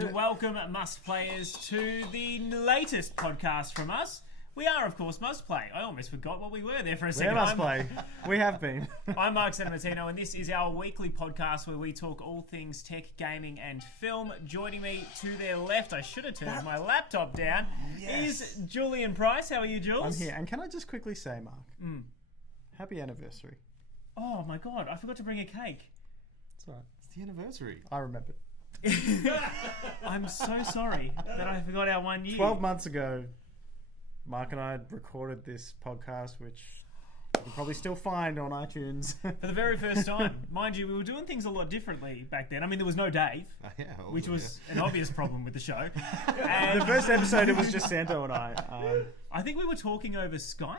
And welcome, Must Players, to the latest podcast from us. We are, of course, Must Play. I almost forgot what we were there for a second. We Must Play. We have been. I'm Mark Santamartino, and this is our weekly podcast where we talk all things tech, gaming, and film. Joining me to their left, I should have turned my laptop down, is Julian Price. How are you, Jules? I'm here. And can I just quickly say, Mark, happy anniversary. Oh, my God. I forgot to bring a cake. It's all right. It's the anniversary. I remembered. I'm so sorry that I forgot our 1 year. 12 months ago, Mark and I had recorded this podcast, which you can probably still find on iTunes. For the very first time. Mind you, we were doing things a lot differently back then. I mean, there was no Dave, which was an obvious problem with the show. And the first episode, it was just Santo and I. I think we were talking over Skype.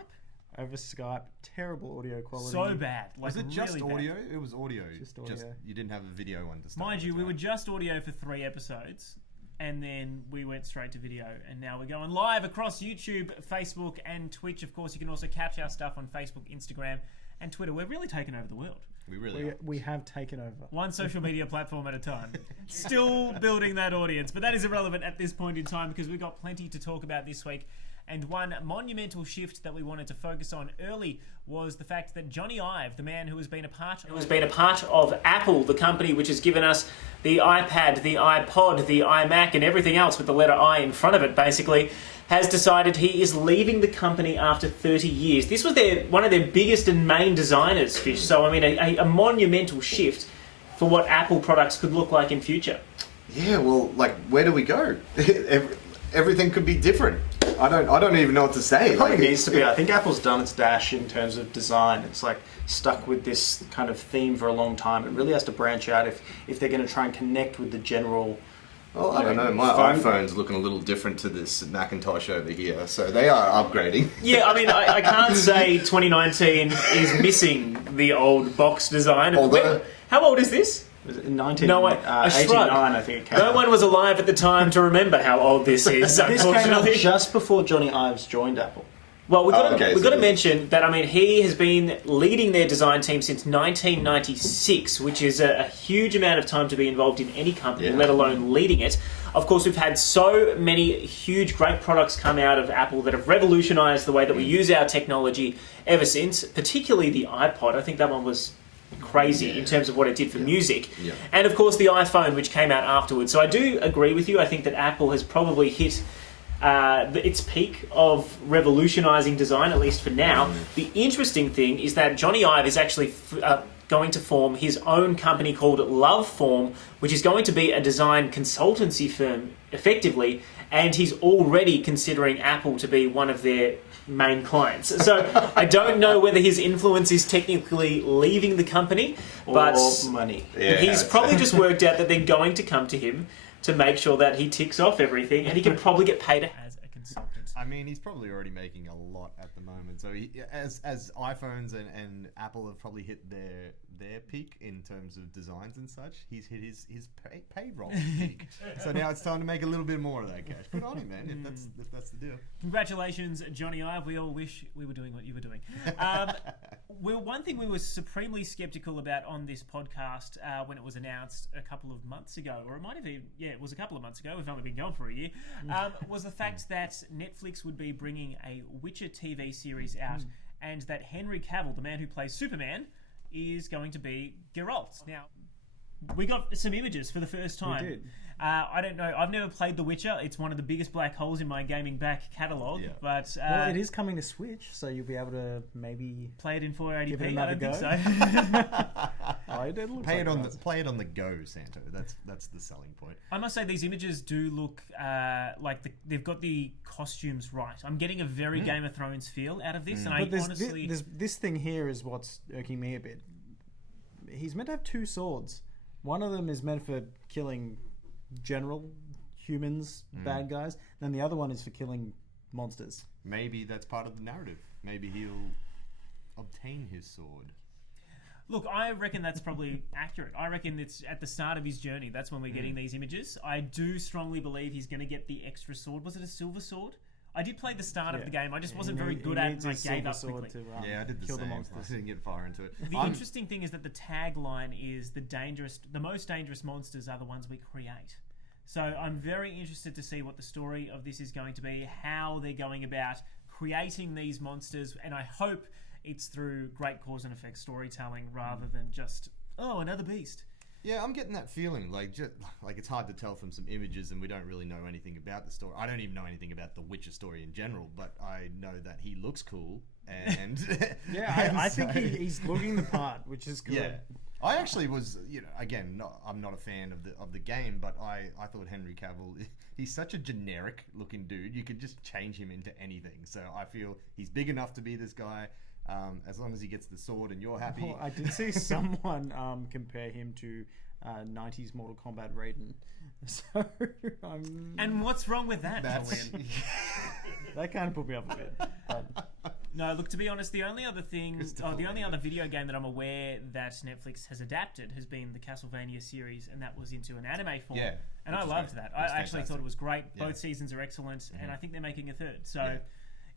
Over Skype. Terrible audio quality. So bad. Was it just really audio? bad. It was audio. Just audio. You didn't have a video one to start. Mind you, with, we right? were just audio for 3 episodes. And then we went straight to video, and now we're going live across YouTube, Facebook, and Twitch. Of course, you can also catch our stuff on Facebook, Instagram, and Twitter. We're really taking over the world. We really are. We have taken over. One social media platform at a time. Still building that audience, but that is irrelevant at this point in time because we've got plenty to talk about this week. And one monumental shift that we wanted to focus on early was the fact that Johnny Ive, the man who has been a part of Apple, the company which has given us the iPad, the iPod, the iMac, and everything else with the letter I in front of it, basically, has decided he is leaving the company after 30 years. This was one of their biggest and main designers, Fish. So, I mean, a monumental shift for what Apple products could look like in future. Yeah, well, like, where do we go? Everything could be different. I don't even know what to say. It probably needs to be. I think Apple's done its dash in terms of design. It's like stuck with this kind of theme for a long time. It really has to branch out if they're going to try and connect with the general. Well, I don't know. My iPhone's looking a little different to this Macintosh over here, so they are upgrading. Yeah, I mean, I can't say 2019 is missing the old box design. How old is this? Was it in 1989, I think it came out. No one was alive at the time to remember how old this is, This came out unfortunately. just before Johnny Ives joined Apple. Well, we've got to mention that, I mean, he has been leading their design team since 1996, which is a huge amount of time to be involved in any company, let alone leading it. Of course, we've had so many huge, great products come out of Apple that have revolutionised the way that we use our technology ever since, particularly the iPod. I think that one was crazy in terms of what it did for music. And of course the iPhone, which came out afterwards. So I do agree with you. I think that Apple has probably hit its peak of revolutionising design, at least for now. The interesting thing is that Johnny Ive is actually going to form his own company called Loveform, which is going to be a design consultancy firm, effectively, and he's already considering Apple to be one of their main clients. So I don't know whether his influence is technically leaving the company, but money. He's probably just worked out that they're going to come to him to make sure that he ticks off everything, and he can probably get paid as a consultant. I mean, he's probably already making a lot at the moment. So as iPhones and Apple have probably hit their peak in terms of designs and such, he's hit his payroll peak. So now it's time to make a little bit more of that cash. Good on him, man. If that's the deal. Congratulations, Johnny Ive. We all wish we were doing what you were doing. One thing we were supremely skeptical about on this podcast when it was announced a couple of months ago, or it might have been, it was a couple of months ago, we've only been going for a year, was the fact that Netflix would be bringing a Witcher TV series out, and that Henry Cavill, the man who plays Superman, is going to be Geralt. Now, we got some images for the first time. We did. I don't know. I've never played The Witcher. It's one of the biggest black holes in my gaming back catalogue. Yeah. But Well, it is coming to Switch, so you'll be able to maybe play it in 480p. give it I another don't go. think so. Play it on the go, Santo. That's the selling point. I must say these images do look like they've got the costumes right. I'm getting a very Game of Thrones feel out of this, and But honestly, this thing here is what's irking me a bit. He's meant to have 2 swords. One of them is meant for killing general humans, bad guys. Then the other one is for killing monsters. Maybe that's part of the narrative. Maybe he'll obtain his sword. Look, I reckon that's probably accurate. I reckon it's at the start of his journey. That's when we're getting these images. I do strongly believe he's going to get the extra sword. Was it a silver sword? I did play the start of the game. I just wasn't very good at it, and I gave up quickly. I did the kill same. The monsters. I didn't get far into it. The interesting thing is that the tagline is the most dangerous monsters are the ones we create. So I'm very interested to see what the story of this is going to be, how they're going about creating these monsters, and I hope it's through great cause and effect storytelling rather than just, oh, another beast. Yeah, I'm getting that feeling. Like it's hard to tell from some images, and we don't really know anything about the story. I don't even know anything about the Witcher story in general, but I know that he looks cool, and Yeah, I think he's looking the part, which is good. yeah. I actually was, again, I'm not a fan of the game, but I thought Henry Cavill, he's such a generic looking dude. You could just change him into anything. So I feel he's big enough to be this guy. As long as he gets the sword and you're happy. Oh, I did see someone compare him to 90s Mortal Kombat Raiden. So, And what's wrong with that? That's that kind of put me off a bit. But No, look, to be honest, the only other video game that I'm aware that Netflix has adapted has been the Castlevania series, and that was into an anime form. Yeah, and I which is loved great. that. I It's actually fantastic. thought it was great. Yeah. Both seasons are excellent, and I think they're making a third. So Yeah.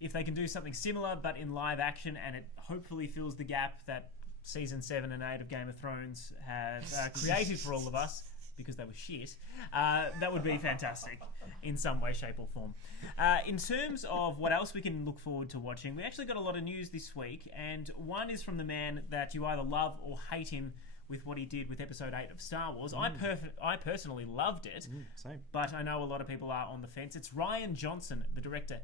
if they can do something similar but in live action, and it hopefully fills the gap that season 7 and 8 of Game of Thrones have created for all of us, because they were shit, that would be fantastic in some way, shape or form. In terms of what else we can look forward to watching, we actually got a lot of news this week, and one is from the man that you either love or hate him with what he did with episode 8 of Star Wars. I personally loved it, same. but I know a lot of people are on the fence. It's Rian Johnson, the director.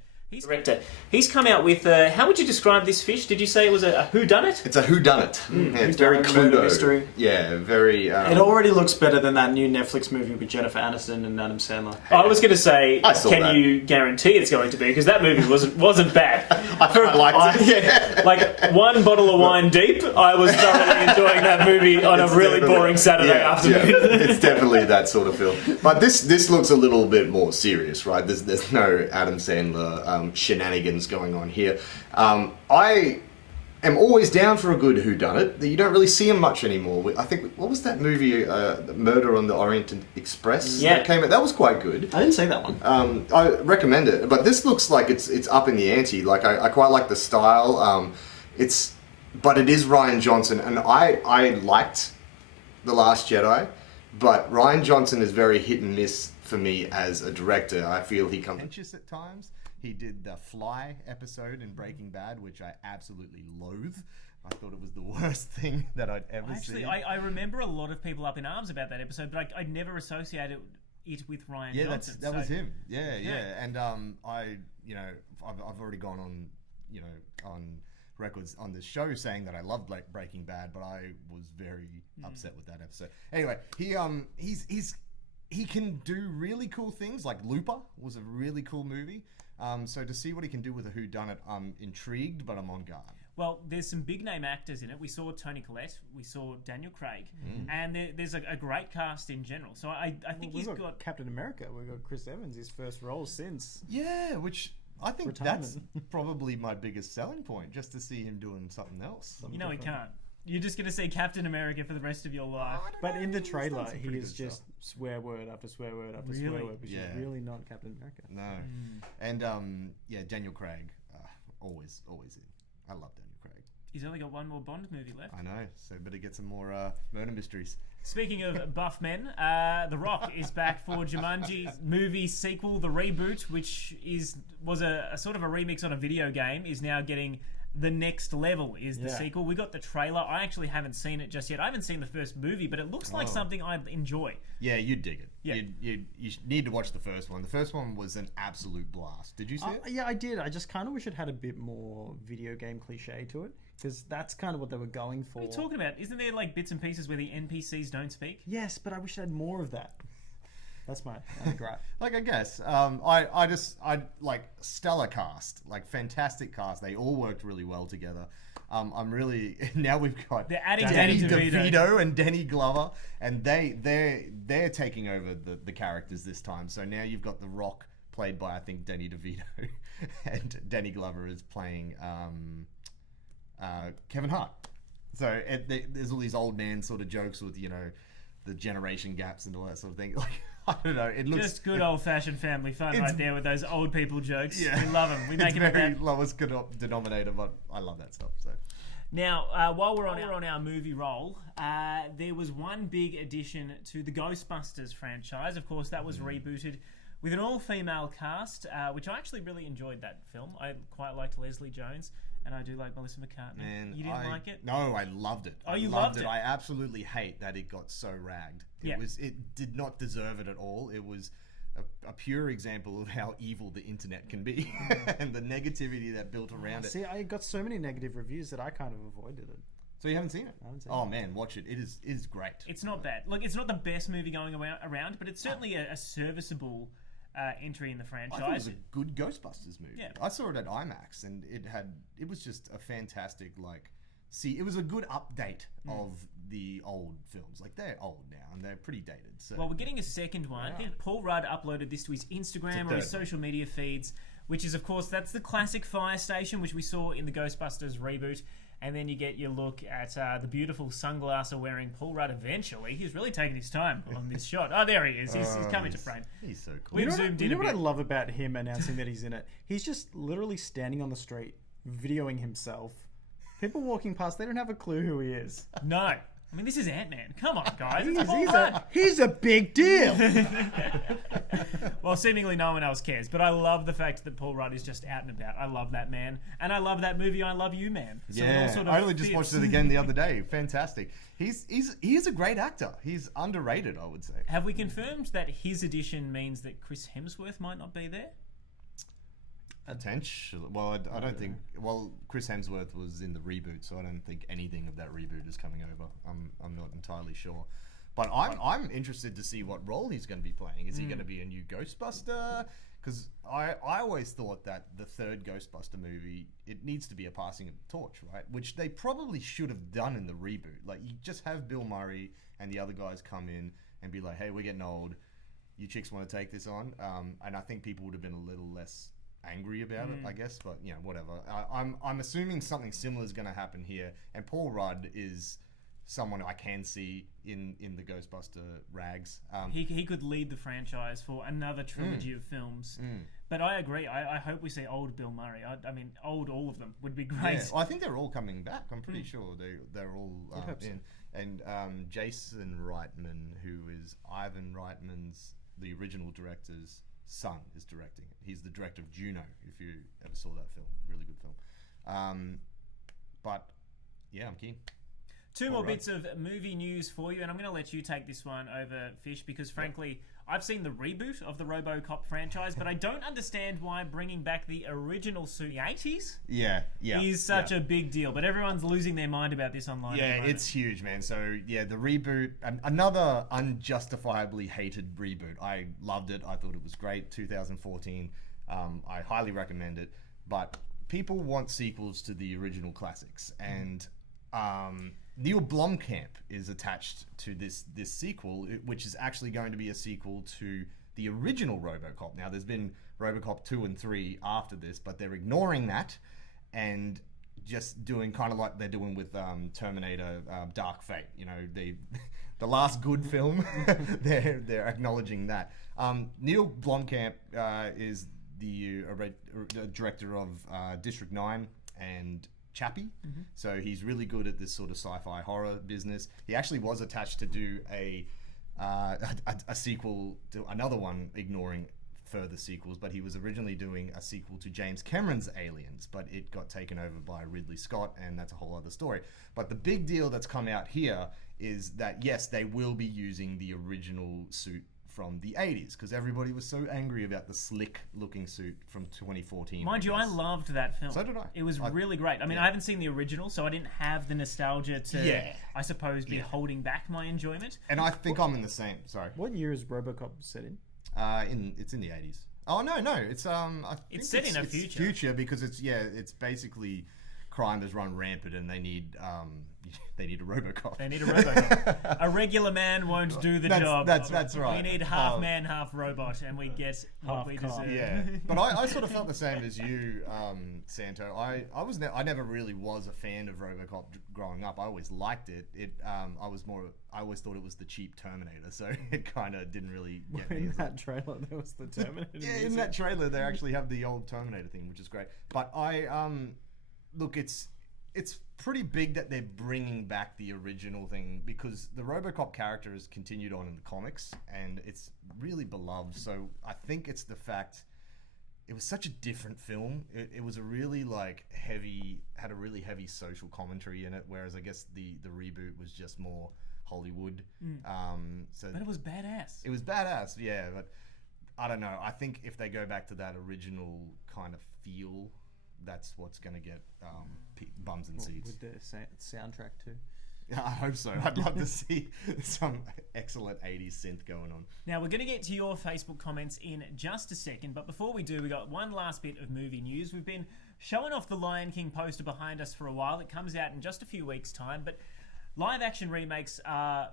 He's come out with, how would you describe this fish? Did you say it was a whodunit? It's a whodunit. Yeah, it's very Murder Cluedo. mystery. Yeah, very. It already looks better than that new Netflix movie with Jennifer Aniston and Adam Sandler. I was going to say, I saw can that. you guarantee it's going to be? Because that movie wasn't bad. I quite liked it. Yeah. Like one bottle of wine deep, I was thoroughly enjoying that movie on a really boring Saturday afternoon. Yeah, it's definitely that sort of film. But this looks a little bit more serious, right? There's no Adam Sandler shenanigans going on here. I am always down for a good whodunit. You don't really see him much anymore. I think, what was that movie, Murder on the Orient Express? Yeah. That came out. That was quite good. I didn't see that one. I recommend it, but this looks like it's up in the ante. Like I quite like the style. But it is Rian Johnson, and I liked The Last Jedi, but Rian Johnson is very hit and miss for me as a director. I feel he comes. pretentious at times. He did the Fly episode in Breaking Bad, which I absolutely loathe. I thought it was the worst thing that I'd ever Actually, seen. I remember a lot of people up in arms about that episode, but I'd never associated it with Rian Yeah, Johnson. that was him. Yeah, Yeah. yeah. And I've already gone on, on records on this show saying that I loved Breaking Bad, but I was very upset with that episode. Anyway, he can do really cool things. Like Looper was a really cool movie. So to see what he can do with a whodunit, I'm intrigued, but I'm on guard. Well, there's some big name actors in it. We saw Toni Collette, we saw Daniel Craig, and there's a great cast in general. So I think we've he's got got. Captain America. We've got Chris Evans, his first role since. Yeah, which I think Retirement. that's probably my biggest selling point, just to see him doing something else. You know he can't. You're just going to see Captain America for the rest of your life. But in the He's done trailer, some he pretty is good just stuff. swear word after swear word after Really? swear word, which Yeah. is really not Captain America. No. And Daniel Craig, always in. I love Daniel Craig. He's only got one more Bond movie left. I know, so better get some more murder mysteries. Speaking of buff men, The Rock is back for Jumanji's movie sequel, the reboot, which was a sort of a remix on a video game, is now getting the next level. Is the Yeah. sequel. We got the trailer. I actually haven't seen it just yet. I haven't seen the first movie, but it looks like something I'd enjoy. Yeah, you'd dig it. Yeah. You need to watch the first one. The first one was an absolute blast. Did you see it? Yeah, I did. I just kind of wish it had a bit more video game cliche to it, because that's kind of what they were going for. What are you talking about? Isn't there like bits and pieces where the NPCs don't speak? Yes, but I wish it had more of that. That's my gripe. Like, I guess. I like stellar cast, like fantastic cast. They all worked really well together. I'm really now we've got They're adding Danny Danny DeVito and Danny Glover, and they're taking over the characters this time. So now you've got The Rock played by I think Danny DeVito, and Danny Glover is playing Kevin Hart. So there's all these old man sort of jokes with the generation gaps and all that sort of thing. Like, I don't know. It looks Just good old-fashioned family fun it's- right there with those old people jokes. Yeah. We love them. We make it's them very about. lowest denominator, but I love that stuff. So Now, while we're on our movie roll, there was one big addition to the Ghostbusters franchise. Of course, that was rebooted with an all-female cast, which I actually really enjoyed that film. I quite liked Leslie Jones, and I do like Melissa McCartney. Man, You didn't like it? No, I loved it. Oh, I you loved loved it? I absolutely hate that it got so ragged. It did not deserve it at all. It was a pure example of how evil the internet can be and the negativity that built around it. See, I got so many negative reviews that I kind of avoided it. So you haven't seen it? I haven't seen Oh it. man, watch it. It is great. It's not bad. Look, it's not the best movie going around, but it's certainly a serviceable entry in the franchise. I thought it was a good Ghostbusters movie. Yeah. I saw it at IMAX, and it was just a fantastic it was a good update of the old films. Like, they're old now and they're pretty dated. So Well, we're getting a second one. I think Paul Rudd uploaded this to his Instagram or his social media feeds, which is, of course, that's the classic fire station, which we saw in the Ghostbusters reboot. And then you get your look at the beautiful sunglasser-wearing Paul Rudd eventually. He's really taking his time on this shot. Oh, there he is. He's come into frame. he's so cool. We've zoomed in You know a what I bit. love about him announcing that he's in it? He's just literally standing on the street, videoing himself. People walking past, they don't have a clue who he is. No. I mean, this is Ant-Man. Come on, guys. It's Paul Rudd. He's a big deal. Well, seemingly no one else cares. But I love the fact that Paul Rudd is just out and about. I love that man. And I love that movie, I Love You, Man. So it all Yeah, sort of I only just fits. watched it again the other day. Fantastic. He is a great actor. He's underrated, I would say. Have we confirmed that his addition means that Chris Hemsworth might not be there? Potential. Well, I don't think. Well, Chris Hemsworth was in the reboot, so I don't think anything of that reboot is coming over. I'm not entirely sure, but I'm interested to see what role he's going to be playing. Is he going to be a new Ghostbuster? Because I always thought that the third Ghostbuster movie, it needs to be a passing of the torch, right? Which they probably should have done in the reboot. Like, you just have Bill Murray and the other guys come in and be like, "Hey, we're getting old. You chicks want to take this on?" And I think people would have been a little less angry about it, I guess, but whatever. I'm assuming something similar is going to happen here, and Paul Rudd is someone I can see in the Ghostbuster rags. He could lead the franchise for another trilogy of films. But I agree. I hope we see old Bill Murray. I mean, old all of them would be great. Yeah, well, I think they're all coming back. I'm pretty sure they're all hope so. in. And Jason Reitman, who is Ivan Reitman's, the original director's son, is directing it. He's the director of Juno, if you ever saw that film. Really good film. But yeah, I'm keen. Two more bits of movie news for you, and I'm going to let you take this one over, Fish, because frankly, I've seen the reboot of the RoboCop franchise, but I don't understand why bringing back the original suit, the 80s, is such a big deal. But everyone's losing their mind about this online. Yeah, it's huge, man. So yeah, the reboot, another unjustifiably hated reboot. I loved it. I thought it was great. 2014. I highly recommend it. But people want sequels to the original classics, and Neil Blomkamp is attached to this sequel, which is actually going to be a sequel to the original RoboCop. Now, there's been RoboCop 2 and 3 after this, but they're ignoring that and just doing kind of like they're doing with Terminator Dark Fate. You know, the last good film. they're acknowledging that. Neil Blomkamp is the director of District 9 and Chappie, so he's really good at this sort of sci-fi horror business. He actually was attached to do a sequel to another one, ignoring further sequels, but he was originally doing a sequel to James Cameron's Aliens, but it got taken over by Ridley Scott, and that's a whole other story. But the big deal that's come out here is that yes, they will be using the original suit from the 80s, because everybody was so angry about the slick looking suit from 2014. Mind you, I loved that film. So did I. It was really great. I mean, I haven't seen the original, so I didn't have the nostalgia to, I suppose, be holding back my enjoyment. And I think I'm in the same. Sorry. What year is RoboCop set in? It's in the 80s. Oh no, it's I think It's set in a future. Future, because it's basically crime has run rampant and they need a RoboCop. They need a RoboCop. A regular man won't do the job. That's right. We need half man, half robot, and we get what we car. deserve. Yeah, but I sort of felt the same as you, Santo. I never really was a fan of RoboCop growing up. I always liked it. I always thought it was the cheap Terminator, so it kind of didn't really get me. In that trailer, there was the Terminator. Yeah, music. in that trailer they actually have the old Terminator thing, which is great. But look, it's pretty big that they're bringing back the original thing, because the RoboCop character has continued on in the comics and it's really beloved. So I think it's the fact it was such a different film. It was a really had a really heavy social commentary in it, whereas I guess the reboot was just more Hollywood. So But it was badass. it was badass, yeah, but I don't know. I think if they go back to that original kind of feel, that's what's going to get bums and seats. With the soundtrack too. I hope so. I'd love to see some excellent 80s synth going on. Now, we're going to get to your Facebook comments in just a second, but before we do, we got one last bit of movie news. We've been showing off the Lion King poster behind us for a while. It comes out in just a few weeks' time, but live action remakes are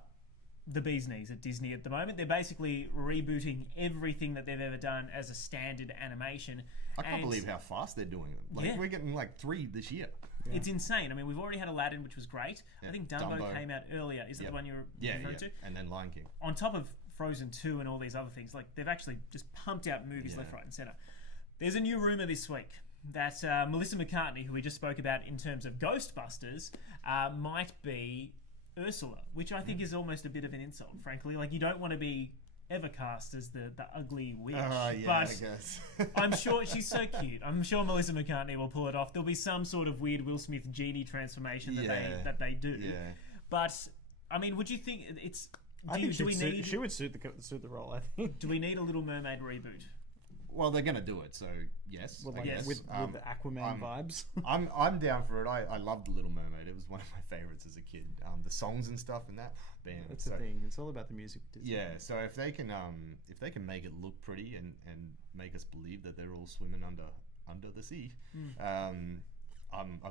the bee's knees at Disney at the moment. They're basically rebooting everything that they've ever done as a standard animation. I can't believe how fast they're doing it. Yeah. We're getting 3 this year. It's insane. I mean, we've already had Aladdin, which was great. I think Dumbo came out earlier. Is that Yep. the one you're Yeah, referring to? and then Lion King. On top of Frozen 2 and all these other things, they've actually just pumped out movies left, right, and centre. There's a new rumour this week that Melissa McCartney, who we just spoke about in terms of Ghostbusters, might be Ursula, which I think is almost a bit of an insult, frankly. You don't want to be ever cast as the ugly witch. I but guess. I'm sure she's so cute. I'm sure Melissa McCartney will pull it off. There'll be some sort of weird Will Smith genie transformation that they do. Yeah. But I mean, would you think it's? I think Do we need? she would suit the role. I think. Do we need a Little Mermaid reboot? Well, they're going to do it, so yes. Well, I guess. with the Aquaman vibes. I'm down for it. I loved The Little Mermaid. It was one of my favorites as a kid. The songs and stuff and that, bam. That's the thing. It's all about the music. Disney. Yeah, so if they can make it look pretty and make us believe that they're all swimming under the sea, I'm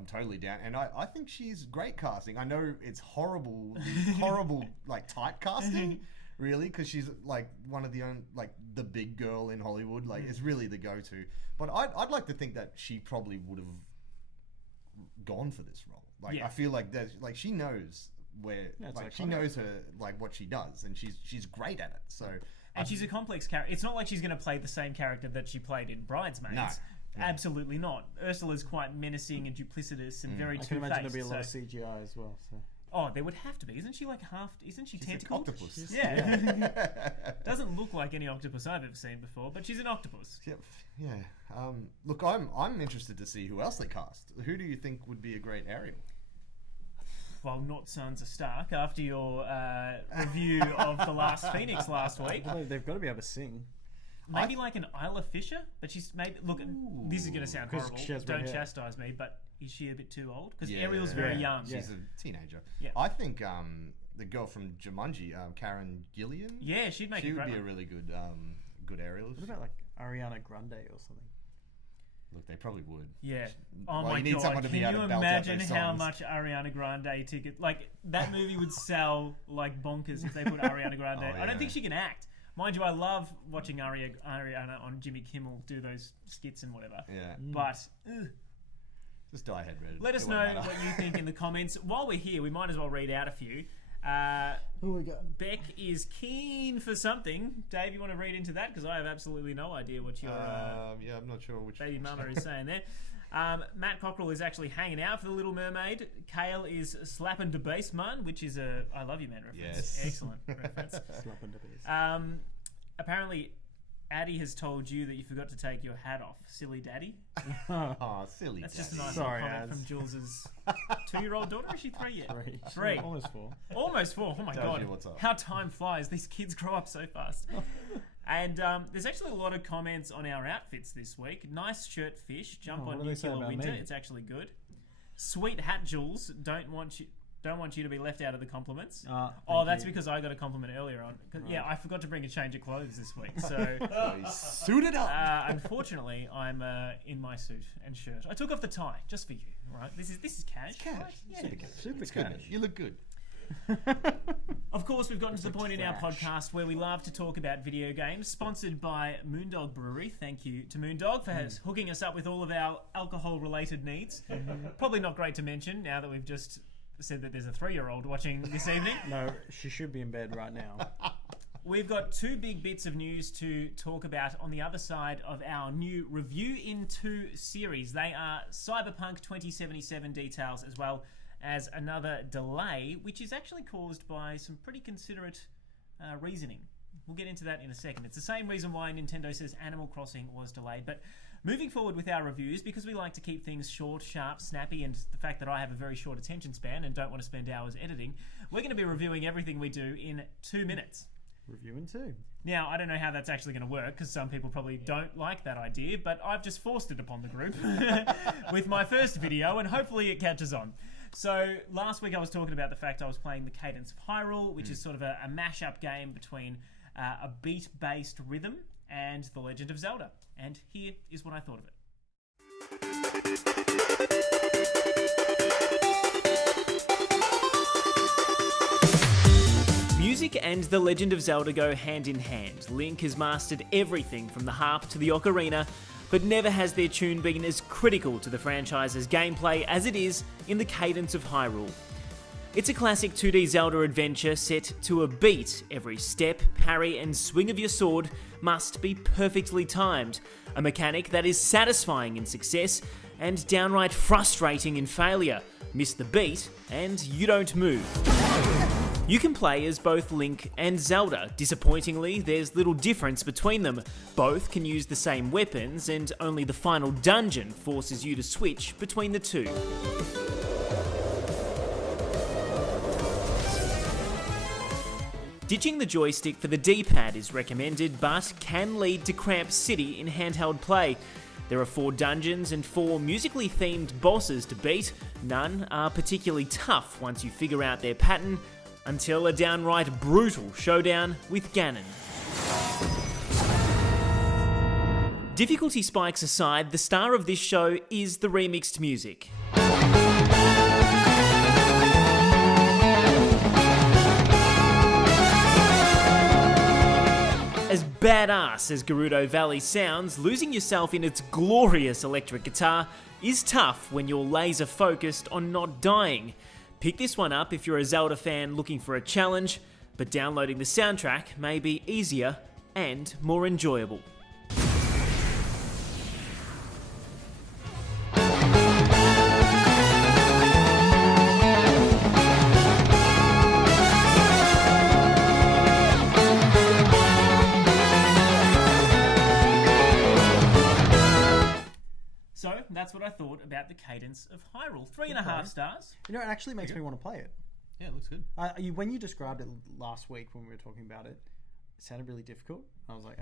totally down. And I think she's great casting. I know it's horrible typecasting. Really, because she's one of the only the big girl in Hollywood. It's really the go-to. But I'd like to think that she probably would have gone for this role. I feel like that she knows where she knows her what she does, and she's great at it. So And she's a complex character. It's not like she's going to play the same character that she played in Bridesmaids. No. Absolutely not. Ursula's quite menacing and duplicitous and very I two-faced. can imagine there'll be a lot of CGI as well. So. Oh, there would have to be. Isn't she half? Isn't she tentacled? an octopus. Yeah. Doesn't look like any octopus I've ever seen before, but she's an octopus. Yep. Yeah. Look, I'm interested to see who else they cast. Who do you think would be a great Ariel? Well, not Sansa Stark. After your review of The Last Phoenix last week, Well, they've got to be able to sing. maybe like an Isla Fisher, but she's maybe. Look, this is going to sound 'Cause horrible. she has red Don't hair. chastise me, but is she a bit too old? Because Ariel's very young. She's a teenager. Yeah. I think the girl from Jumanji, Karen Gillian. Yeah, she'd make She a would great be a one. really good Ariel. What about Ariana Grande or something? Look, they probably would. Yeah. Oh Well, my you need god. someone to Can be you able to belt out imagine those how songs. much Ariana Grande ticket that movie would sell like bonkers if they put Ariana Grande. Oh, I don't yeah. think she can act. Mind you, I love watching Ariana on Jimmy Kimmel do those skits and whatever. Yeah. But Just die head red. let us It won't know matter. what you think in the comments. While we're here, we might as well read out a few. Who we got? Beck is keen for something. Dave, you want to read into that? Because I have absolutely no idea what your Yeah, I'm not sure which. baby mama is saying there. Matt Cockrell is actually hanging out for The Little Mermaid. Kale is slapping the bass man, which is a I Love You Man reference. Yes. Excellent reference. Slapping the bass. Apparently, Addie has told you that you forgot to take your hat off. Silly daddy. Oh, silly. That's just a daddy. nice Sorry, little comment Ads. from Jules's 2-year-old daughter. Is she 3 yet? Three. Almost 4. Almost 4. Oh my Tells god. you what's up. How time flies. These kids grow up so fast. And there's actually a lot of comments on our outfits this week. Nice shirt, fish. Jump Oh, on what do they say nuclear about winter. me? It's actually good. Sweet hat, Jules. Don't want you to be left out of the compliments. Thank That's you. because I got a compliment earlier on. 'Cause, yeah, I forgot to bring a change of clothes this week. So So he's suited up. unfortunately, I'm in my suit and shirt. I took off the tie just for you. Right? This is cash. Right? Yeah. Super It's good. cash. You look good. Of course, we've gotten to the point in our trash. podcast where we love to talk about video games, sponsored by Moondog Brewery. Thank you to Moondog for hooking us up with all of our alcohol-related needs. Probably not great to mention now that we've just said that there's a 3-year-old watching this evening. No, she should be in bed right now. we've got two big bits of news to talk about on the other side of our new Review in 2 series. They are Cyberpunk 2077 details, as well as another delay, which is actually caused by some pretty considerate reasoning. We'll get into that in a second. It's the same reason why Nintendo says Animal Crossing was delayed. But moving forward with our reviews, because we like to keep things short, sharp, snappy, and the fact that I have a very short attention span and don't want to spend hours editing, we're going to be reviewing everything we do in 2 minutes. Reviewing 2. Now, I don't know how that's actually going to work, because some people probably don't like that idea, but I've just forced it upon the group with my first video, and hopefully it catches on. So, last week I was talking about the fact I was playing the Cadence of Hyrule, which is sort of a mashup game between a beat-based rhythm and The Legend of Zelda. And here is what I thought of it. Music and The Legend of Zelda go hand in hand. Link has mastered everything from the harp to the ocarina, but never has their tune been as critical to the franchise's gameplay as it is in the Cadence of Hyrule. It's a classic 2D Zelda adventure set to a beat. Every step, parry, and swing of your sword must be perfectly timed, a mechanic that is satisfying in success and downright frustrating in failure. Miss the beat, and you don't move. You can play as both Link and Zelda. Disappointingly, there's little difference between them. Both can use the same weapons, and only the final dungeon forces you to switch between the two. Ditching the joystick for the D-pad is recommended, but can lead to cramped sitting in handheld play. There are 4 dungeons and 4 musically themed bosses to beat. None are particularly tough once you figure out their pattern, until a downright brutal showdown with Ganon. Difficulty spikes aside, the star of this show is the remixed music. As badass as Gerudo Valley sounds, losing yourself in its glorious electric guitar is tough when you're laser focused on not dying. Pick this one up if you're a Zelda fan looking for a challenge, but downloading the soundtrack may be easier and more enjoyable. So, that's what I thought about the Cadence of Hyrule. 3.5 stars. You know, it actually makes me want to play it. Yeah, it looks good. When you described it last week when we were talking about it, it sounded really difficult. I was like,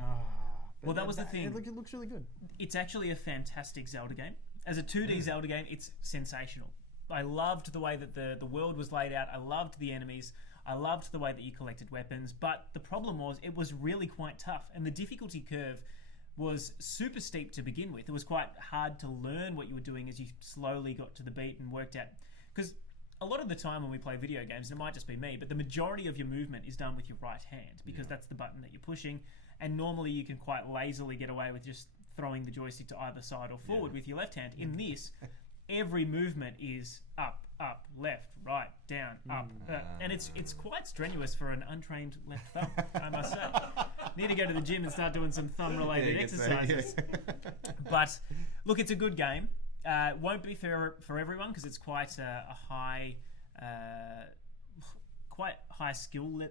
Well, that was the thing. It looks really good. It's actually a fantastic Zelda game. As a 2D Zelda game, it's sensational. I loved the way that the world was laid out. I loved the enemies. I loved the way that you collected weapons. But the problem was, it was really quite tough. And the difficulty curve was super steep to begin with. It was quite hard to learn what you were doing as you slowly got to the beat and worked out. Because a lot of the time when we play video games, and it might just be me, but the majority of your movement is done with your right hand because that's the button that you're pushing. And normally you can quite lazily get away with just throwing the joystick to either side or forward with your left hand. In this, every movement is up, up, left, right, down, up. And it's quite strenuous for an untrained left thumb, I must say. Need to go to the gym and start doing some thumb-related exercises. But, look, it's a good game. Won't be for everyone because it's quite a high... quite high skill.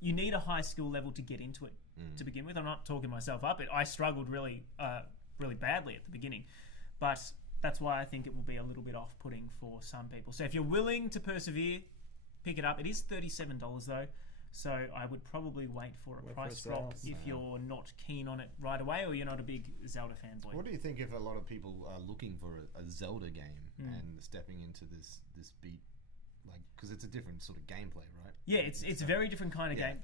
You need a high skill level to get into it to begin with. I'm not talking myself up. I struggled really badly at the beginning, but that's why I think it will be a little bit off-putting for some people. So if you're willing to persevere, pick it up. It is $37 though, so I would probably wait for a price drop if you're not keen on it right away or you're not a big Zelda fanboy. What do you think if a lot of people are looking for a Zelda game and stepping into this beat? Like, because it's a different sort of gameplay, right? Yeah, it's a very different kind of game.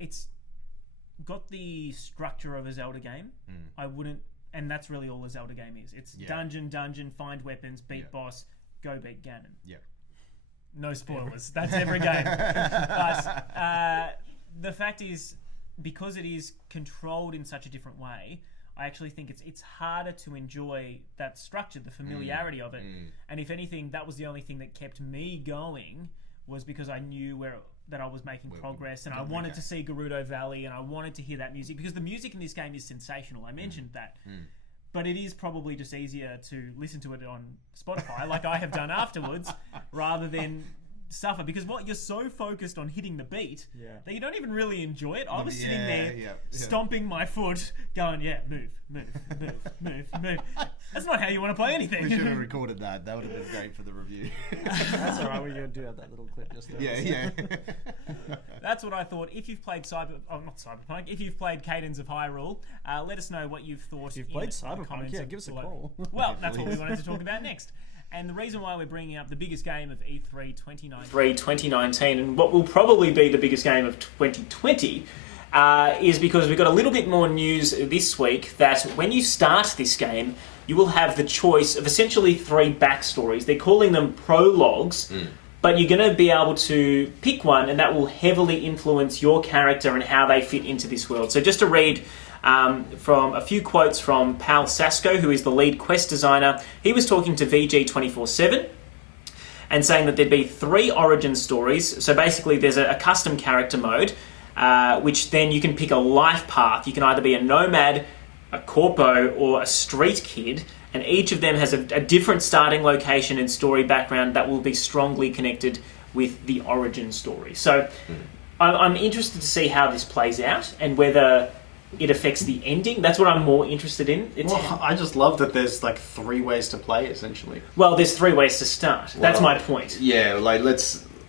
It's got the structure of a Zelda game. I wouldn't, and that's really all a Zelda game is. It's dungeon, find weapons, beat boss, go beat Ganon. Yeah. No spoilers. That's every game. But the fact is, because it is controlled in such a different way, I actually think it's harder to enjoy that structure, the familiarity of it. And if anything, that was the only thing that kept me going, was because I knew where that I was making progress, and I wanted to see Gerudo Valley, and I wanted to hear that music, because the music in this game is sensational. I mentioned that. But it is probably just easier to listen to it on Spotify, like I have done afterwards, rather than suffer, because you're so focused on hitting the beat that you don't even really enjoy it. I was sitting there stomping my foot, going, move. That's not how you want to play anything. We should have recorded that. That would have been great for the review. That's all right. We're going to do that little clip just there. Yeah. That's what I thought. If you've played not Cyberpunk, if you've played Cadence of Hyrule, let us know what you've thought. If you've played Cyberpunk, give us a call. Well, that's what we wanted to talk about next. And the reason why we're bringing up the biggest game of E3 2019, and what will probably be the biggest game of 2020, is because we've got a little bit more news this week that when you start this game, you will have the choice of essentially 3 backstories. They're calling them prologues, but you're going to be able to pick one, and that will heavily influence your character and how they fit into this world. So just to read from a few quotes from Pal Sasko, who is the lead quest designer. He was talking to VG247 and saying that there'd be 3 origin stories. So basically there's a custom character mode, which then you can pick a life path. You can either be a nomad, a corpo, or a street kid, and each of them has a different starting location and story background that will be strongly connected with the origin story. So I'm interested to see how this plays out and whether it affects the ending. That's what I'm more interested in. I just love that there's like 3 ways to play, essentially. Well, there's 3 ways to start. That's my point. Yeah, like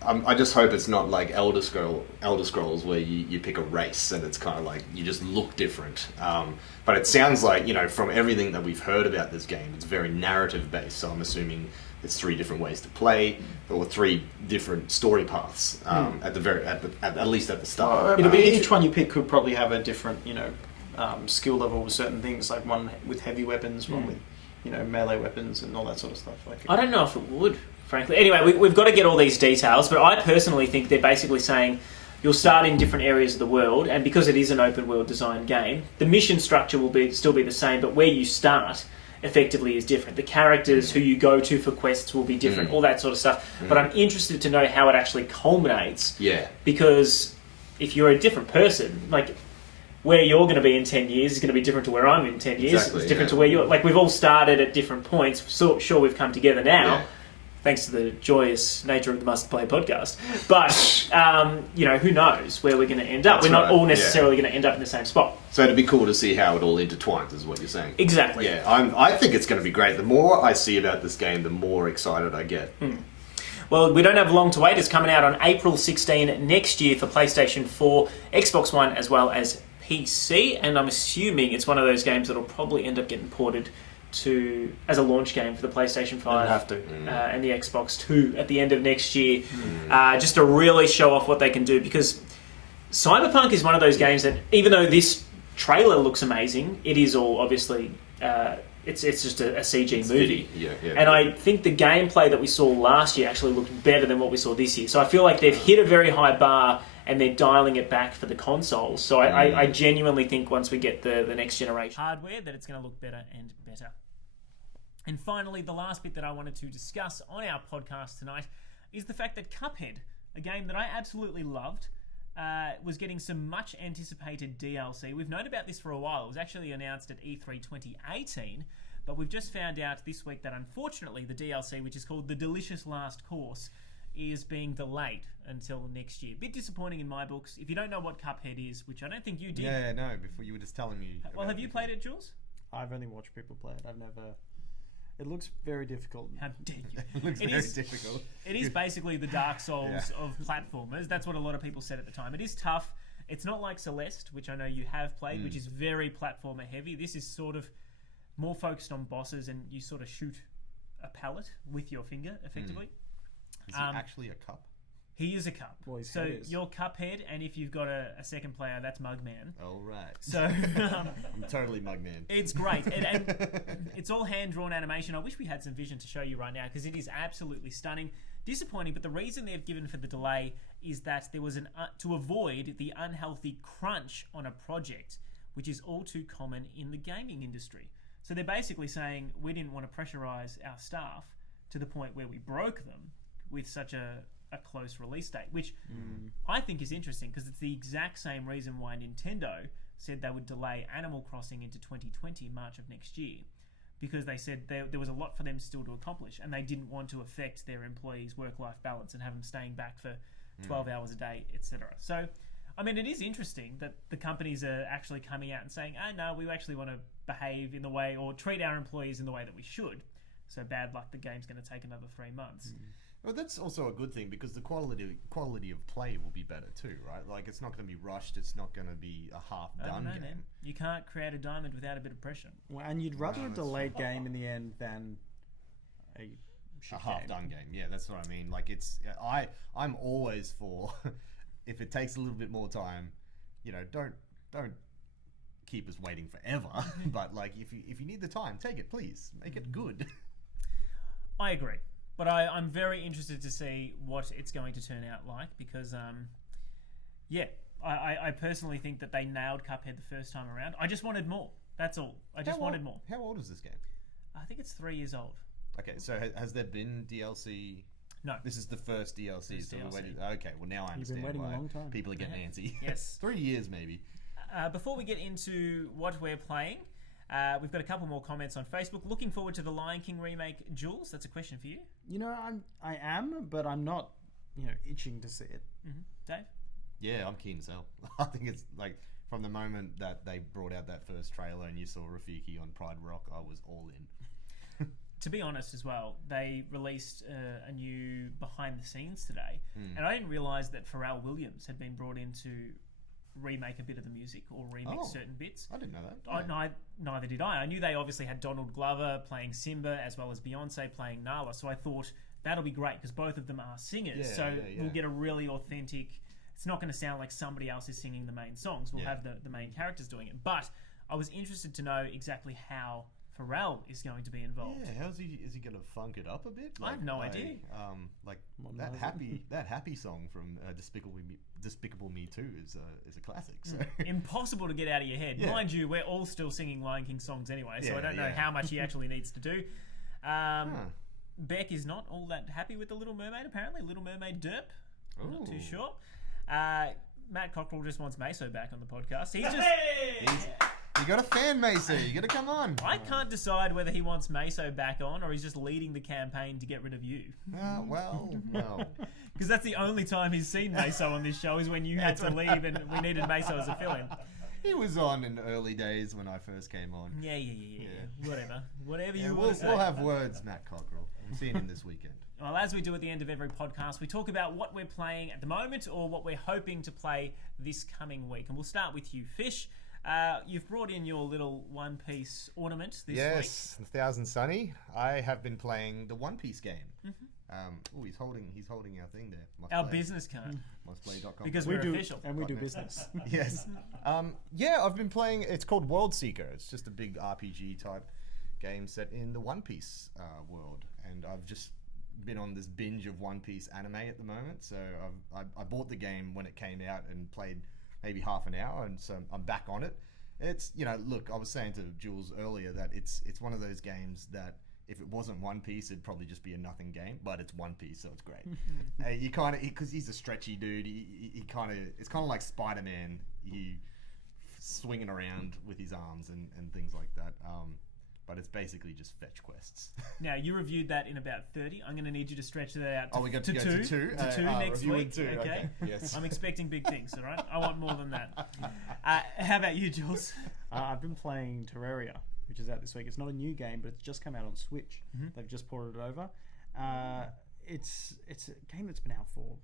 I just hope it's not like Elder Scrolls where you pick a race and it's kind of like you just look different. But it sounds like, from everything that we've heard about this game, it's very narrative based. So I'm assuming there's 3 different ways to play, or 3 different story paths at least at the start. Each one you pick could probably have a different, skill level with certain things, like one with heavy weapons, one with, melee weapons and all that sort of stuff. I don't know if it would, frankly. Anyway, we've got to get all these details, but I personally think they're basically saying you'll start in different areas of the world, and because it is an open world design game, the mission structure will still be the same, but where you start effectively is different. The characters who you go to for quests will be different, all that sort of stuff. But I'm interested to know how it actually culminates. Yeah. Because if you're a different person, like where you're going to be in 10 years is going to be different to where I'm in 10 years. Exactly, it's different to where you're... Like, we've all started at different points. So, sure, we've come together now, thanks to the joyous nature of the Must Play podcast. But, who knows where we're going to end up. We're not all necessarily going to end up in the same spot. So it'd be cool to see how it all intertwines, is what you're saying. Exactly. Yeah, I think it's going to be great. The more I see about this game, the more excited I get. Well, we don't have long to wait. It's coming out on April 16 next year for PlayStation 4, Xbox One, as well as PC. And I'm assuming it's one of those games that'll probably end up getting ported as a launch game for the PlayStation 5 have to. And the Xbox 2 at the end of next year, just to really show off what they can do. Because Cyberpunk is one of those games that, even though this trailer looks amazing, it is all obviously it's just a CG movie. And I think the gameplay that we saw last year actually looked better than what we saw this year. So I feel like they've hit a very high bar and they're dialing it back for the consoles. So I genuinely think once we get the next generation hardware that it's going to look better and better. And finally, the last bit that I wanted to discuss on our podcast tonight is the fact that Cuphead, a game that I absolutely loved, was getting some much anticipated DLC. We've known about this for a while. It was actually announced at E3 2018, but we've just found out this week that unfortunately the DLC, which is called The Delicious Last Course, is being delayed until next year. Bit disappointing in my books. If you don't know what Cuphead is, which I don't think you did. Yeah, no, before you were just telling me. Well, have you played it, Jules? I've only watched people play it. I've never... It looks very difficult. How dare you? It looks very difficult. It is basically the Dark Souls of platformers. That's what a lot of people said at the time. It is tough. It's not like Celeste, which I know you have played, which is very platformer heavy. This is sort of more focused on bosses, and you sort of shoot a pallet with your finger, effectively. Is he actually a cup? He is a cup. Well, so you're Cuphead, and if you've got a second player, that's Mugman. All right. So I'm totally Mugman. It's great, and it's all hand-drawn animation. I wish we had some vision to show you right now, because it is absolutely stunning. Disappointing, but the reason they've given for the delay is that there was to avoid the unhealthy crunch on a project, which is all too common in the gaming industry. So they're basically saying we didn't want to pressurize our staff to the point where we broke them with such a a close release date, which I think is interesting because it's the exact same reason why Nintendo said they would delay Animal Crossing into 2020, March of next year, because they said there was a lot for them still to accomplish, and they didn't want to affect their employees' work-life balance and have them staying back for 12 hours a day, etc. So, I mean, it is interesting that the companies are actually coming out and saying, no, we actually want to behave in the way or treat our employees in the way that we should. So bad luck, the game's going to take another 3 months. Well, that's also a good thing because the quality of play will be better too, right? Like, it's not going to be rushed. It's not going to be a half-done game. Man. You can't create a diamond without a bit of pressure. Well, and you'd rather a delayed game in the end than a half-done game. Yeah, that's what I mean. Like, I'm always for if it takes a little bit more time, don't keep us waiting forever. But like, if you need the time, take it, please. Make it good. I agree. But I'm very interested to see what it's going to turn out like because, I personally think that they nailed Cuphead the first time around. I just wanted more. That's all. I just wanted more. How old is this game? I think it's 3 years old. Okay, so has there been DLC? No. This is the first DLC. First so DLC. we're waiting. Okay, well now I You've been understand waiting a why long time. people are getting antsy. Yes. 3 years maybe. Before we get into what we're playing, we've got a couple more comments on Facebook. Looking forward to the Lion King remake, Jules. That's a question for you. I am, but I'm not, itching to see it. Dave? Yeah, I'm keen as hell. I think it's like from the moment that they brought out that first trailer and you saw Rafiki on Pride Rock, I was all in. To be honest as well, they released a new behind the scenes today, and I didn't realise that Pharrell Williams had been brought in to remake a bit of the music or remix certain bits. I didn't know that. Neither did I. I knew they obviously had Donald Glover playing Simba as well as Beyonce playing Nala, so I thought that'll be great because both of them are singers, we'll get a really authentic... It's not going to sound like somebody else is singing the main songs. We'll have the main characters doing it. But I was interested to know exactly how Pharrell is going to be involved. Yeah, is he going to funk it up a bit? I have no idea. That happy song from Despicable Me 2 is a classic. So. Impossible to get out of your head. Yeah. Mind you, we're all still singing Lion King songs anyway, so Yeah, I don't know yeah. how much he actually needs to do. Beck is not all that happy with The Little Mermaid, apparently. Little Mermaid derp. I'm not too sure. Matt Cockrell just wants Meso back on the podcast. You got a fan, Mason. You got to come on. I can't decide whether he wants Meso back on or he's just leading the campaign to get rid of you. Well. Because that's the only time he's seen Meso on this show is when you had to leave and we needed Meso as a fill-in. He was on in early days when I first came on. Yeah. Whatever you We'll want to say. we'll have words, Matt Cockrell. I'm seeing him this weekend. Well, as we do at the end of every podcast, we talk about what we're playing at the moment or what we're hoping to play this coming week. And we'll start with you, Fish. You've brought in your little One Piece ornament this week. Yes, Thousand Sunny. I have been playing the One Piece game. He's holding our thing there. Our business card. Mustplay.com. Because We we're do, official. and we do business. Yes. I've been playing. It's called World Seeker. It's just a big RPG type game set in the One Piece world, and I've just been on this binge of One Piece anime at the moment. So I bought the game when it came out and played maybe half an hour, and so I'm back on it. It's look, I was saying to Jules earlier that it's one of those games that if it wasn't One Piece, it'd probably just be a nothing game. But it's One Piece, so it's great. You kind of because he's a stretchy dude. He kind of it's kind of like Spider-Man. He swinging around with his arms and things like that. But it's basically just fetch quests. Now, you reviewed that in about 30. I'm going to need you to stretch that out We got to to go two. to two? To two next reviewing week. two, Okay. Yes. I'm expecting big things, all right? I want more than that. How about you, Jules? I've been playing Terraria, which is out this week. It's not a new game, but it's just come out on Switch. They've just ported it over. It's a game that's been out for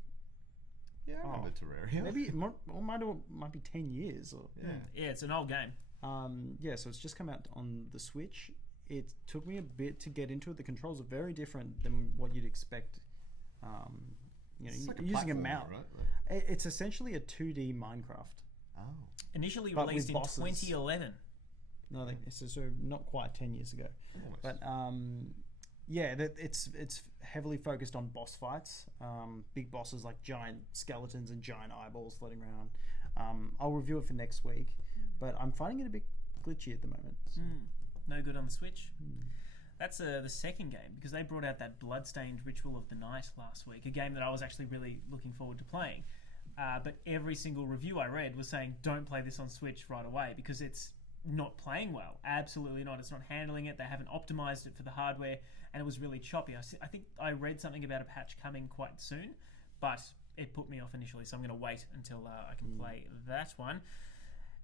Yeah, I remember Terraria. maybe it might be 10 years. Or, Yeah, it's an old game. so it's just come out on the Switch. It took me a bit to get into it. The controls are very different than what you'd expect. It's like a using a platformer, mouse. right? It's essentially a 2D Minecraft. Oh. Initially But released with in bosses. 2011. No, so not quite 10 years ago. Almost. But it's heavily focused on boss fights. Big bosses like giant skeletons and giant eyeballs floating around. I'll review it for next week, but I'm finding it a bit glitchy at the moment. So. No good on the Switch. That's the second game, because they brought out that Bloodstained Ritual of the Night last week, a game that I was actually really looking forward to playing. But every single review I read was saying, don't play this on Switch right away, because it's not playing well. Absolutely not. It's not handling it. They haven't optimized it for the hardware, and it was really choppy. I think I read something about a patch coming quite soon, but it put me off initially, so I'm going to wait until I can play that one.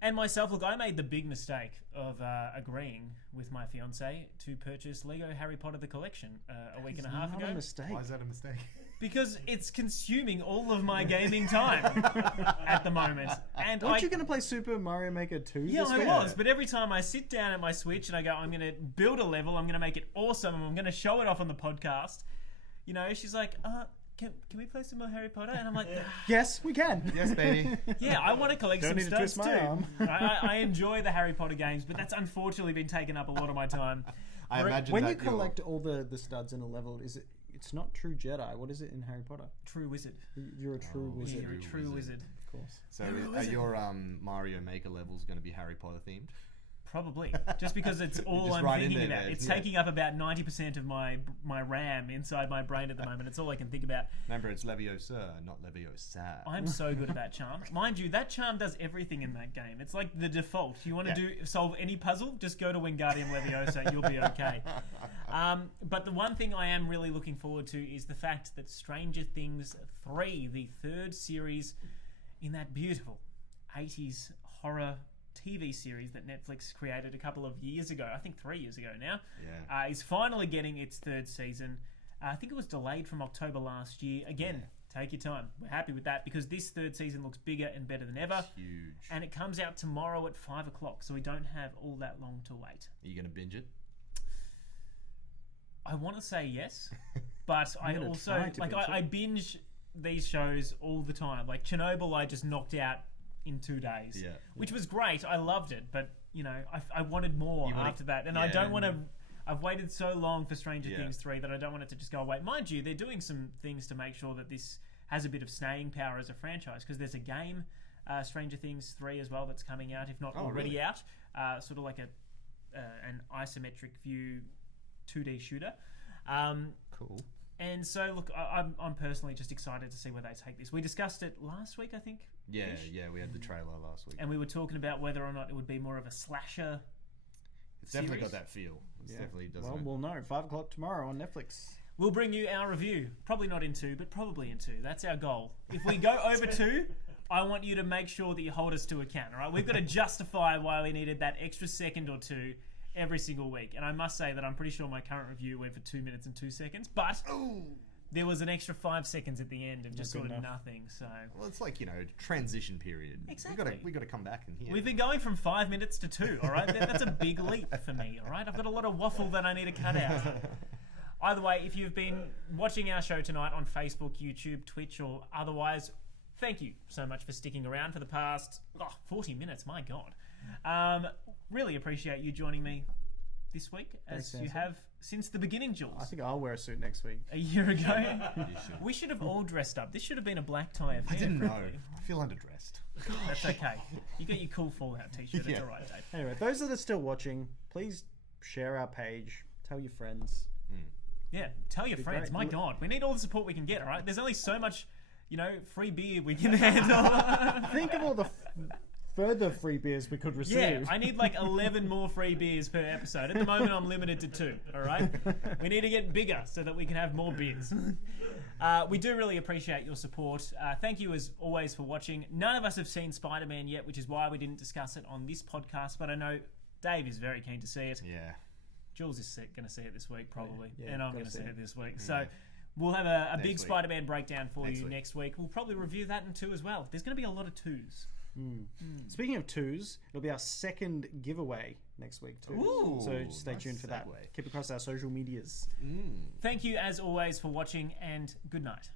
And myself, look, I made the big mistake of agreeing with my fiance to purchase Lego Harry Potter the Collection a week and a half ago. Not a mistake. Why is that a mistake? Because it's consuming all of my gaming time at the moment. And Weren't you going to play Super Mario Maker 2 Yeah, this I week? was, but every time I sit down at my Switch and I go, I'm going to build a level, I'm going to make it awesome, and I'm going to show it off on the podcast, you know, she's like, can we play some more Harry Potter? And I'm like, Yes, we can. Yes, baby. yeah, I want to collect Don't some need to studs twist too. my arm. I enjoy the Harry Potter games, but that's unfortunately been taking up a lot of my time. I imagine When that you collect all the studs in a level, it's not true Jedi. What is it in Harry Potter? True wizard. You're a true wizard. You're a true wizard. Of course. So are your Mario Maker levels going to be Harry Potter themed? Probably. Just because it's all Just I'm right in thinking there, about. man. It's Yeah. taking up about 90% of my RAM inside my brain at the moment. It's all I can think about. Remember, it's Leviosa, not Leviosa. I'm so good at that charm. Mind you, that charm does everything in that game. It's like the default. You want to solve any puzzle, just go to Wingardium Leviosa, you'll be okay. But the one thing I am really looking forward to is the fact that Stranger Things 3, the third series in that beautiful 80s horror TV series that Netflix created a couple of years ago, I think 3 years ago now, is finally getting its third season. I think it was delayed from October last year. Again, take your time. We're happy with that because this third season looks bigger and better than ever. It's huge. And it comes out tomorrow at 5 o'clock, so we don't have all that long to wait. Are you going to binge it? I want to say yes, but I gonna also, try to like, binge it. I binge these shows all the time. Like Chernobyl, I just knocked out in 2 days, Yeah. which was great. I loved it, but you know, I wanted more You wanna- after that, and I yeah. don't want to. I've waited so long for Stranger Yeah. Things 3 that I don't want it to just go away. Mind you, they're doing some things to make sure that this has a bit of staying power as a franchise because there's a game, Stranger Things 3 as well, that's coming out, if not already really? out. Sort of like an isometric view 2D shooter. Cool. And so, look, I'm personally just excited to see where they take this. We discussed it last week, I think. Yeah, Ish. yeah, we had the trailer last week. And we were talking about whether or not it would be more of a slasher. It's definitely series? got that feel. It's Yeah. definitely does. Well, we'll know. 5 o'clock tomorrow on Netflix. We'll bring you our review. Probably not in 2, but probably in 2. That's our goal. If we go over 2, I want you to make sure that you hold us to account, all right? We've got to justify why we needed that extra second or 2 every single week. And I must say that I'm pretty sure my current review went for 2 minutes and 2 seconds, but there was an extra 5 seconds at the end of just Not sort good of enough. nothing. So Well, it's like, transition period. Exactly. We got to come back and hear. we've been going from 5 minutes to 2, all right? That's a big leap for me, all right? I've got a lot of waffle that I need to cut out. Either way, if you've been watching our show tonight on Facebook, YouTube, Twitch, or otherwise, thank you so much for sticking around for the past 40 minutes. My God. Really appreciate you joining me this week, as Thanks, you Ansel. have since the beginning, Jules. I think I'll wear a suit next week. A year ago. You should. We should have all dressed up. This should have been a black tie affair. I didn't know. probably. I feel underdressed. That's okay. You got your cool Fallout t-shirt. It's Yeah. all right, Dave. Anyway, those that are still watching, please share our page. Tell your friends. Yeah, tell your friends. great. My God, we need all the support we can get. All right, there's only so much, free beer we can handle. Think of all the further free beers we could receive. Yeah, I need like 11 more free beers per episode. At the moment, I'm limited to 2. All right, we need to get bigger so that we can have more beers. We do really appreciate your support. Thank you as always for watching. None of us have seen Spider-Man yet, which is why we didn't discuss it on this podcast. But I know Dave is very keen to see it. Yeah. Jules is going to see it this week, probably, Yeah, and I'm gotta going to see see it it. this week. So we'll have a big week. Spider-Man breakdown for Next you week. next week. We'll probably review that in 2 as well. There's going to be a lot of 2s. Speaking of 2s, it'll be our second giveaway next week too. Ooh, so stay nice tuned for that. segue. Keep across our social medias. Thank you, as always, for watching, and good night.